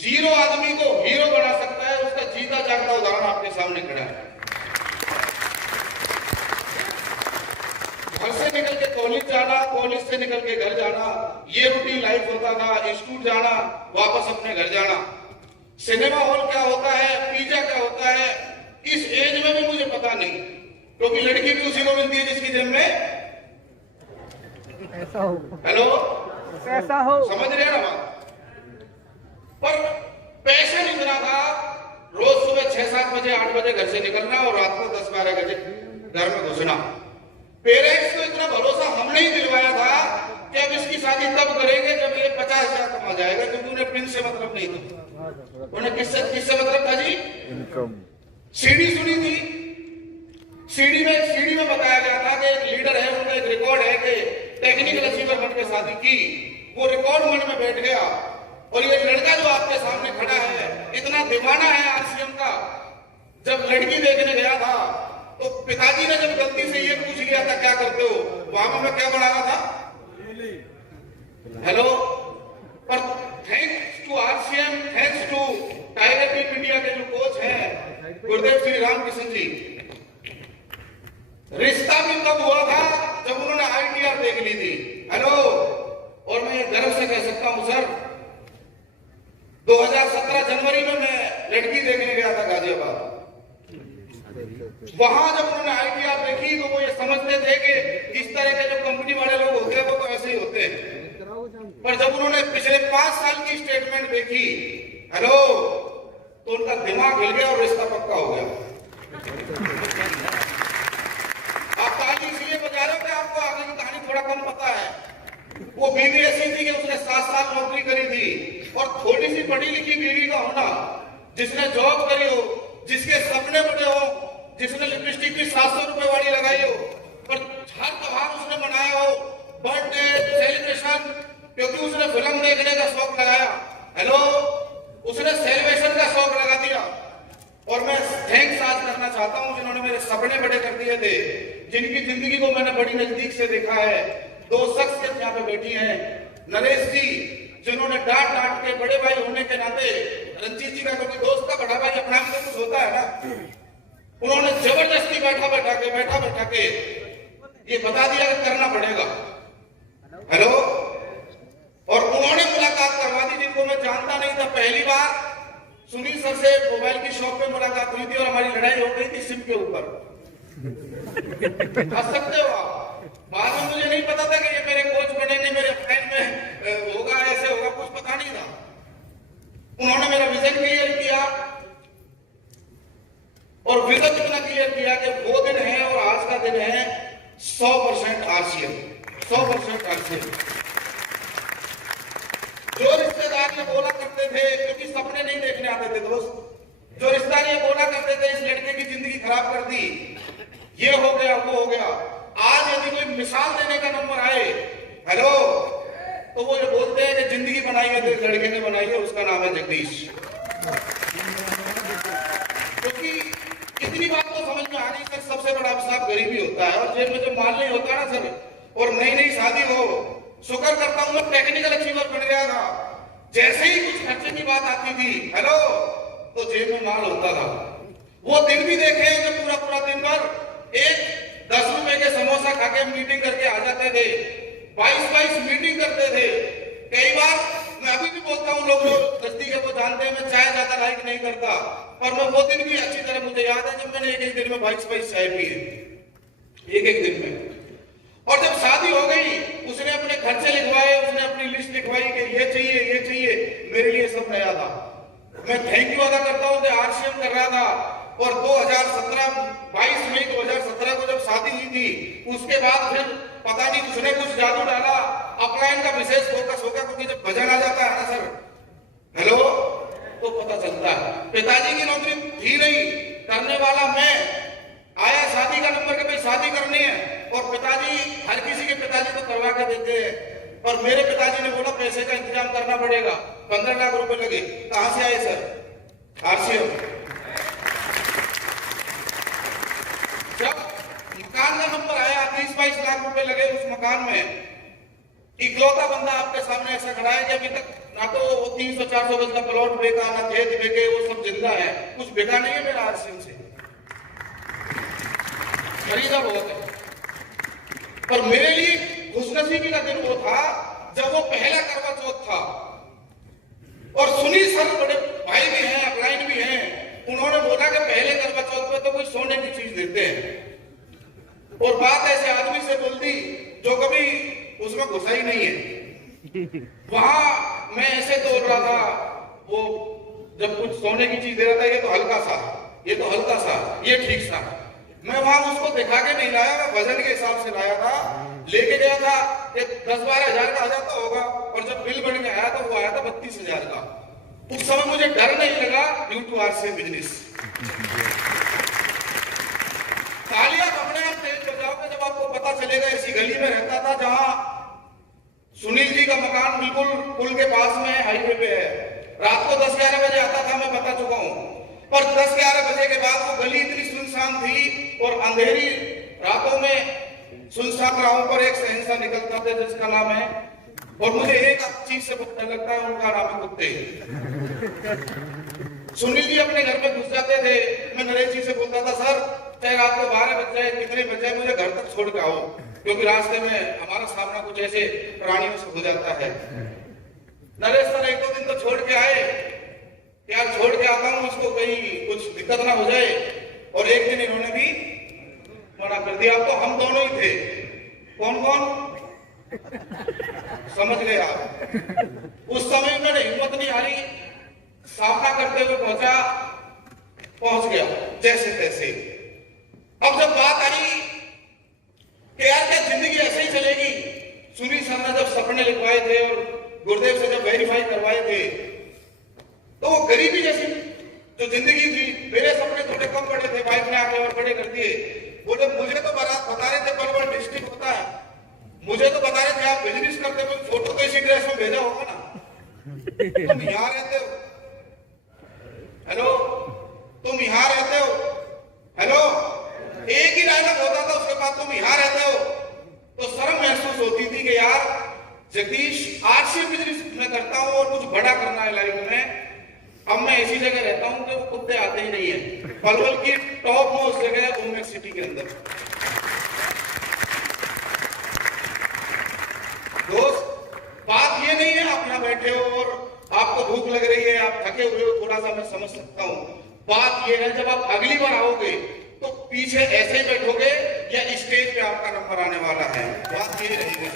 जीरो आदमी को हीरो बना सकता है, उसका जीता जागता उदाहरण आपके सामने खड़ा है। घर से निकल के कॉलेज जाना, कॉलेज से निकल के घर जाना, ये रूटीन लाइफ होता था। स्कूल जाना, वापस अपने घर जाना। सिनेमा हॉल क्या होता है, पिज्जा क्या होता है, इस एज में भी मुझे पता नहीं, क्योंकि लड़की भी उसी को मिलती है जिसकी जेब में ऐसा हो, हेलो ऐसा हो, समझ रहे हैं ना बात? पर पैशन इतना था, रोज सुबह 6-7 बजे 8 बजे घर से निकलना और रात को 10-12 बजे घर में घुसना। पेरेंट्स को इतना भरोसा हमने ही दिलवाया था कि अब इसकी शादी तब करेंगे जब ये 50,000 कमा जाएगा, क्योंकि उन्हें पिन से मतलब नहीं था, उन्हें किससे मतलब था जी? इनकम। सीडी सुनी थी, सीडी में बताया गया था कि एक लीडर है, उनका एक रिकॉर्ड है कि टेक्निकल अचीवर बनकर शादी की। वो रिकॉर्ड मन में बैठ गया, और ये लड़का जो आपके सामने खड़ा है इतना दीवाना है आरसीएम का। जब लड़की देखने गया था तो पिताजी ने जब गलती से ये पूछ लिया था क्या करते हो, वहां में क्या बढ़ा रहा था, हेलो। पर thanks to RCM, thanks to tiger team India के जो कोच हैं गुरुदेव श्री रामकृष्ण जी, रिश्ता भी तब हुआ था जब उन्होंने आईटीआर देख ली थी, हेलो। और मैं गर्व से कह सकता हूं सर, 2017 जनवरी में मैं लड़की देखने गया था गाजियाबाद। वहां जब उन्होंने आईटीआर देखी तो वो ये समझते थे कि इस तरह के जो कंपनी वाले लोग होते हैं वो तो ऐसे ही होते हैं। पर जब उन्होंने पिछले 5 साल की स्टेटमेंट देखी, हेलो, तो उनका दिमाग हिल गया और रिश्ता पक्का हो गया। आप ताली इसलिए बजा रहे हो कि आपको आगे की कहानी थोड़ा कम पता है। वो बीवी ऐसी थी कि उसने 7 साल नौकरी करी थी, और थोड़ी सी पढ़ी लिखी बीवी का होना, जिसने जॉब करी हो, जिसके सपने बड़े हो, जिसने लिपस्टिक की 700 रुपए वाली लगाई हो, पर हर त्योहार उसने मनाया हो, बर्थडे सेलिब्रेशन, क्योंकि उसने फिल्म देखने का शौक लगाया, हेलो, उसने सेलिब्रेशन का शौक लगा दिया। और मैं थैंक्स आज करना चाहता हूं जिन्होंने मेरे सपने बड़े कर दिए थे, जिनकी जिंदगी को मैंने बड़ी नजदीक से देखा है। 2 शख्स यहाँ पे बैठी हैं, नरेश जी, जिन्होंने डांट के बड़े भाई होने के नाते, रंजीत जी का क्योंकि दोस्त का बड़ा भाई अपना में कुछ होता है ना, उन्होंने जबरदस्ती बैठा के ये बता दिया कि करना पड़ेगा, हेलो। और उन्होंने मुलाकात करवा दी जिनको मैं जानता नहीं था। पहली बार सुनील सर से मोबाइल की शॉप पे मुलाकात हुई थी और हमारी लड़ाई हो गई थी सिम के ऊपर। हंस सकते हो आप, बाद में मुझे नहीं पता था कि ये मेरे कोच बनेंगे, मेरे फ्रेंड में होगा, ऐसे होगा, कुछ पता नहीं था। उन्होंने मेरा विजन क्लियर किया, और विजन इतना क्लियर किया कि वो दिन है और आज का दिन है 100% आरसीएम, 100% आरसीएम। जो रिश्तेदार ये बोला करते थे, क्योंकि सपने नहीं देखने आते थे दोस्त, जो रिश्तेदार ये बोला करते थे इस लड़के की जिंदगी खराब कर दी, ये हो गया वो हो गया, आज यदि कोई मिसाल देने का नंबर आए, हेलो, तो वो ये बोलते हैं कि जिंदगी बनाई है तो इस लड़के ने बनाई है, उसका नाम है जगदीश। क्योंकि इतनी बात तो समझ में आ रही सर, सबसे बड़ा अभिशाप गरीबी होता है, और जेब में जो माल नहीं होता ना सर, और नई नई शादी हो, शुक्र करता हूं मैं टेक्निकल अचीवर बन गया था। जैसे ही कुछ खर्चे की बात आती थी, हेलो, तो जेब में माल होता था। वो दिन भी देखे जब पूरा दिन भर एक 10 रुपए के समोसा खा के मीटिंग करके आ जाते थे, 22 मीटिंग करते थे। कई बार मैं अभी भी बोलता हूँ, लोग जो नजदीक है वो जानते हैं मैं चाय ज्यादा लाइक नहीं करता, पर मैं वो दिन भी अच्छी तरह मुझे याद है जब मैंने एक दिन में 22 चाय पी है, एक दिन में। और जब शादी हो गई, उसने अपने खर्चे लिखवाए, उसने अपनी लिस्ट लिखवाई कि ये चाहिए, मेरे लिए सब नया था। मैं थैंक यू अदा करता हूँ कि आरसीएम कर रहा था। और 22 मई 2017 को जब शादी हुई थी, उसके बाद फिर पता नहीं उसने कुछ जादू डाला, अपलाइन का विशेष फोकस होगा, क्योंकि जब भजन आ जाता है ना सर, हेलो, तो पता चलता है। पिताजी की नौकरी थी नहीं, करने वाला मैं आया, शादी का नंबर के भाई शादी करनी है, और पिताजी, हर किसी के पिताजी तो करवा के देते हैं, पर मेरे पिताजी ने बोला पैसे का इंतजाम करना पड़ेगा, 15 लाख रुपए लगे। कहां से आए सर? आरसीएम। जब मकान का नंबर आया, 20-22 लाख रुपए लगे उस मकान में। इकलौता बंदा आपके सामने ऐसा खड़ा है कि अभी तक ना तो 300-400 गज का प्लॉट बेचा, ना खेत बेचे, वो सब जिंदा है, कुछ बेचा नहीं है मेरा आरसीएम से, खरीदा बहुत है। पर मेरे लिए खुशनसीबी का दिन वो था जब वो पहला करवा चौथ था, और सुनील सर बड़े भाई भी हैं, अपलाइन भी हैं, उन्होंने बोला कि पहले करवा चौथ पे तो कोई सोने की चीज देते हैं, और बात ऐसे आदमी से बोल दी जो कभी उसमें घुसा ही नहीं है। वहां मैं ऐसे तोड़ रहा था, वो जब कुछ सोने की चीज दे रहा था, ये तो हल्का सा, ये तो हल्का सा, ये ठीक सा, मैं वहां उसको दिखा के नहीं लाया, मैं वजन के हिसाब से लाया था, लेके गया था, 10-12 हजार का आ जाता होगा, और जब बिल बन के आया तो वो आया था 32,000 का। उस समय मुझे डर नहीं लगा, ड्यू टू आरसीएम बिजनेस। तालियां अपने आप तेज बजाओगे जब आपको पता चलेगा। इसी गली में रहता था जहां सुनील जी का मकान बिल्कुल पुल के पास में है, हाईवे पे है। रात को 10-11 बजे आता था, मैं बता चुका हूं, पर 10-11 बजे के बाद वो गली इतनी सुनसान थी, और अंधेरी रातों में सुनसान राहों पर एक शहंशाह निकलता था जिसका नाम है, और मुझे एक चीज से बहुत डर लगता है, उनका नाम है कुत्ते। सुनील जी अपने घर में घुस जाते थे, मैं नरेश जी से बोलता था, सर चाहे रात को 12 बज जाए, कितने बज जाए, मुझे घर तक छोड़ के आओ, क्योंकि रास्ते में हमारा सामना कुछ ऐसे प्राणियों से हो जाता है। नरेश सर 1-2 दिन तो छोड़ के आए, यार छोड़ के आता हूं, उसको कहीं कुछ दिक्कत ना हो जाए, और एक दिन इन्होंने भी मना कर दिया। अब तो हम दोनों ही थे, कौन कौन समझ गए आप। उस समय मैंने हिम्मत नहीं हारी, सामना करते हुए पहुंच गया जैसे तैसे। अब जब बात आई कि यार क्या जिंदगी ऐसे ही चलेगी, सुनील सर ने जब सपने लिखवाए थे और गुरुदेव से जब वेरीफाई करवाए थे, तो वो गरीबी जैसी जो जिंदगी थी, मेरे सपने थोड़े कम बड़े थे, वाइफ ने आके और बड़े कर दिए। बोले मुझे तो बता रहे थे पलवल डिस्ट्रिक्ट होता है, मुझे तो बता रहे थे आप बिजनेस करते हो, फोटो तो इसी ड्रेस में भेजा होगा ना, तुम यहाँ रहते हो, हेलो, तुम यहाँ रहते हो, हेलो, एक ही डायलॉग होता था, उसके बाद तुम यहाँ रहते हो, तो शर्म महसूस होती थी कि यार जगदीश आरसीएम बिजनेस मैं करता हूँ और कुछ बड़ा करना है लाइफ में। अब मैं ऐसी जगह रहता हूँ कि वो कुत्ते आते ही नहीं है, पलवल की टॉप मोस्ट जगह है ओमेक्स सिटी के अंदर। दोस्त बात ये नहीं है आप यहाँ बैठे हो और आपको भूख लग रही है, आप थके हुए हो, थोड़ा सा मैं समझ सकता हूँ। बात ये है जब आप अगली बार आओगे तो पीछे ऐसे ही बैठोगे या स्टेज पे आपका नंबर आने वाला है, बात ये रहेगी।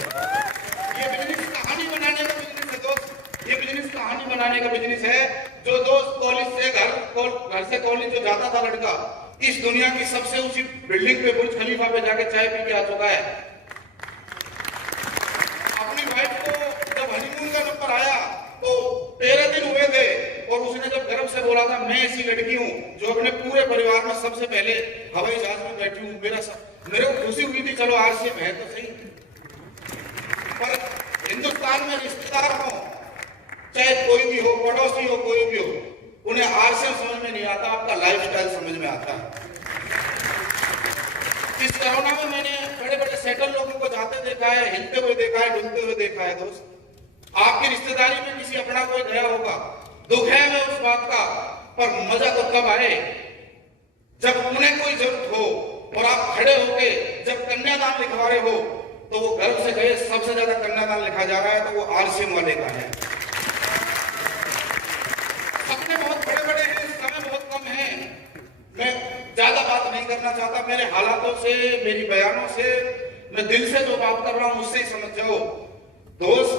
ये बिजनेस कहानी बनाने का बिजनेस है दोस्त, ये बिजनेस कहानी बनाने का बिजनेस है। जो दोस्त कॉलेज से घर से कॉलेज जो जाता था लड़का, इस दुनिया की सबसे ऊंची बिल्डिंग पे बुर्ज खलीफा पे जाके चाय पी के आ चुका है। अपनी वाइफ को जब हनीमून का नंबर आया तो 13 दिन हुए थे और उसने जब गर्व से बोला था मैं ऐसी लड़की हूं जो अपने पूरे परिवार में सबसे पहले हवाई जहाज में बैठी हूं, मेरे को खुशी हुई थी, चलो आरसीएम है तो सही। पर हिंदुस्तान में रिश्तेदार हो, चाहे कोई भी हो, पड़ोसी हो, कोई भी हो, उन्हें आरसीएम समझ में नहीं आता, आपका लाइफस्टाइल समझ में आता है। इस कोरोना में मैंने बड़े बड़े सेटल लोगों को जाते देखा है, हिलते हुए देखा है, डुलते हुए देखा है। दोस्त आपकी रिश्तेदारी में किसी अपना कोई गया होगा, दुख है मैं उस बात का, पर मजा तो तब आए जब उन्हें कोई जरूरत हो और आप खड़े होके जब कन्यादान लिखवा रहे हो तो वो गर्व से कहे सबसे ज्यादा कन्यादान लिखा जा रहा है तो वो आरसीएम वाले का है। सपने बहुत बड़े बड़े हैं, समय बहुत कम है। मैं ज्यादा बात नहीं करना चाहता, मेरे हालातों से, मेरी बयानों से, मैं दिल से जो बात कर रहा हूं उससे ही समझ जाओ। दोस्त,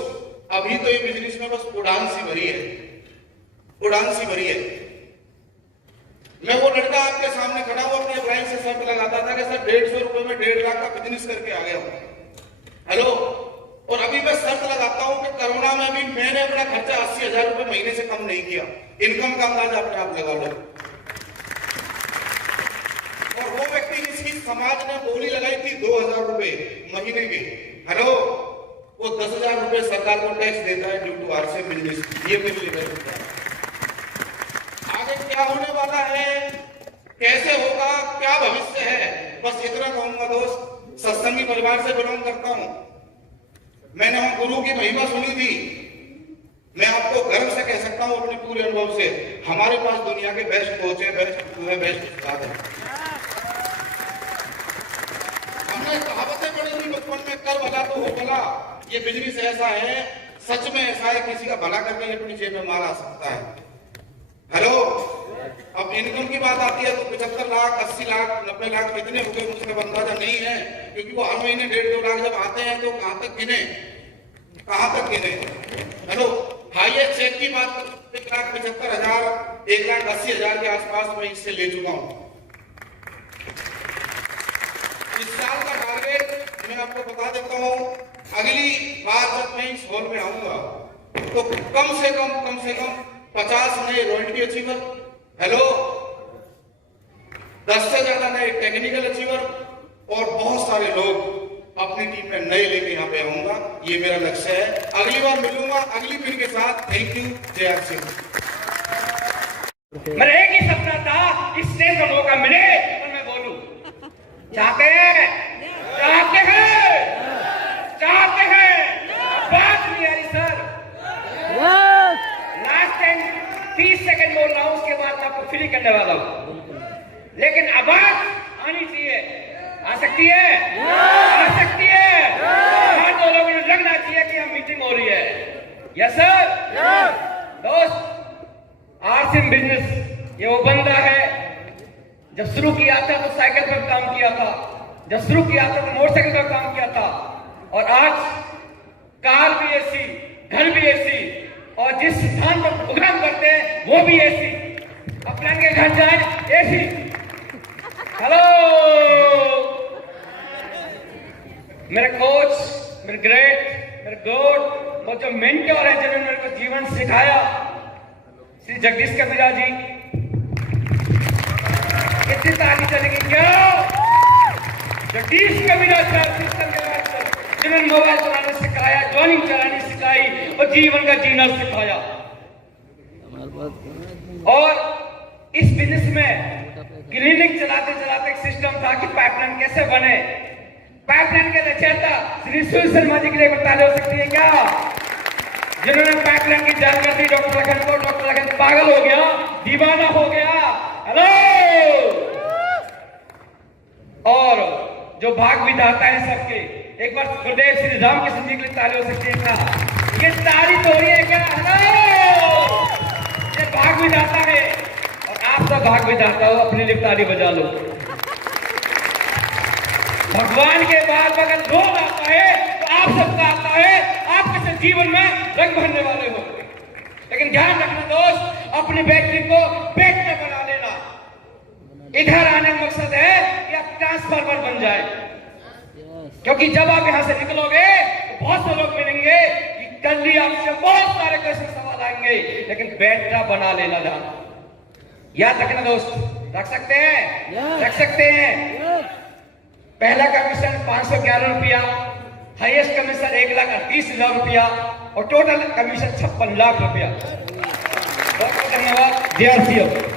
अभी तो ये बिजनेस में बस उड़ान सी भरी है, उड़ान सी भरी है। मैं वो लड़का आपके सामने खड़ा हुआ अपने अप्लायंस से शर्त लगाता था कि सर 150 रुपए में 1.5 लाख का बिजनेस करके आ गया हूं। हेलो, और अभी मैं शर्त लगाता हूं कि कोरोना में भी मैंने अपना खर्चा 80,000 रुपए महीने से कम नहीं किया। इनकम का अंदाजा अपने आप लगा लो। और वो व्यक्ति जिसकी समाज ने बोली लगाई थी 2,000 रुपए महीने के, हेलो, वो 10,000 रुपए सरकार को टैक्स देता है ड्यू टू आरसीएम बिजनेस। ये बिजली है। आगे क्या होने वाला है, कैसे होगा, क्या भविष्य है, बस इतना कहूंगा दोस्त। सत्संगी परिवार से बिलोंग करता हूं। मैंने हम गुरु की महिमा सुनी थी। मैं आपको गर्व से कह सकता हूं अपने पूरे अनुभव से, हमारे पास दुनिया के बेस्ट कोच है, बेस्ट उस्ताद है। हमने कहावतें पढ़ी थी बचपन में, कर भला तो हो भला। ये बिजनेस ऐसा है, सच में ऐसा है, किसी का भला करके अपनी जेब में मार आ सकता है। हेलो, अब इनकम की बात आती है तो 75 लाख, 80 लाख, 90 लाख कितने हो गए मुझे अंदाजा नहीं है, क्योंकि वो हर महीने 1.5-2 लाख जब आते हैं तो कहां तक गिने, कहां तक गिने। हेलो, हाईएस्ट चेक की बात 1,75,000, 1,80,000 के आसपास मैं इससे ले चुका हूं। इस साल का टारगेट मैं आपको बता देता हूं, अगली बार जब मैं इस हॉल में आऊंगा तो कम से कम 50 नए रॉयल्टी अचीवर, हेलो, 10 से ज्यादा नए टेक्निकल अचीवर और बहुत सारे लोग अपनी टीम में नए लेके यहाँ पे आऊंगा। ये मेरा लक्ष्य है। अगली बार मिलूंगा अगली पीढ़ी के साथ। Thank you. जय आरसीएम। मेरा एक ही सपना था, इस स्टेज पर मौका मिले और मैं बोलूं, चाहते हैं, चाहते हैं, चाहते हैं। बात नहीं आ रही सर। लास्ट टाइम 30 सेकंड बोल रहा हूं, उसके बाद मैं आपको फ्री करने वाला हूं, लेकिन आवाज आनी चाहिए। आ सकती है, आ सकती है। हर दो लोगों को लगना चाहिए कि यहाँ मीटिंग हो रही है। Yes sir. दोस्त, आरसीएम बिजनेस ये वो बंदा है, जब शुरू किया था तो साइकिल पर काम किया था, जब शुरू किया था तो मोटरसाइकिल पर काम किया था, और आज कार भी ऐसी, घर भी ऐसी, और जिस स्थान पर प्रोग्राम करते हैं वो भी ऐसी। अपने के घर जाए ऐसी। हेलो, मेरे कोच, मेरे ग्रेट, मेरे गॉड, और जो मेंटर है जिन्होंने मेरे को जीवन सिखाया, श्री जगदीश कबीरा जी। कितनी ताली चलेगी क्या? जगदीश कबीरा सर, सिस्टम के बाद जिन्होंने मोबाइल चलाना सिखाया, ड्राइंग चलानी सिखाई और जीवन का जीना सिखाया। और इस बिजनेस में क्लिनिक चलाते चलाते एक सिस्टम था कि पाइपलाइन कैसे बने। पाइपलाइन के रचयिता श्री सुनील शर्मा जी के लिए ताली हो सकती है क्या? जिन्होंने पाइपलाइन की जानकारी दी डॉक्टर लखन को। डॉक्टर लखन पागल हो गया, दीवाना हो गया। हेलो, और जो भाग विधाता है सबके, एक बार गुरुदेव श्री रामकृष्ण जी के लिए ताली हो सकती है क्या? ये ताली तो हो रही है क्या? हेलो, ये भाग विधाता है और आप सब भाग विधाता हो, अपने लिए ताली बजा लो। भगवान के बाद अगर रोग आता है तो आप सबका आता है, आपके से जीवन में रंग भरने वाले हो। लेकिन ध्यान रखना दोस्त, अपनी बैटरी को बैट में बना लेना। इधर आने का मकसद है कि आप ट्रांसफार्मर बन जाए, क्योंकि जब आप यहां से निकलोगे तो बहुत से लोग मिलेंगे कि कल भी आपसे बहुत सारे क्वेश्चन सवाल आएंगे, लेकिन बैटरा बना लेना जाना। याद रखना दोस्त, रख सकते हैं, रख सकते हैं। पहला कमीशन 511 रुपया, हाईएस्ट कमीशन 1,38,000 रुपया और टोटल कमीशन 56 लाख रुपया। बहुत बहुत धन्यवाद। जय आरसीएम।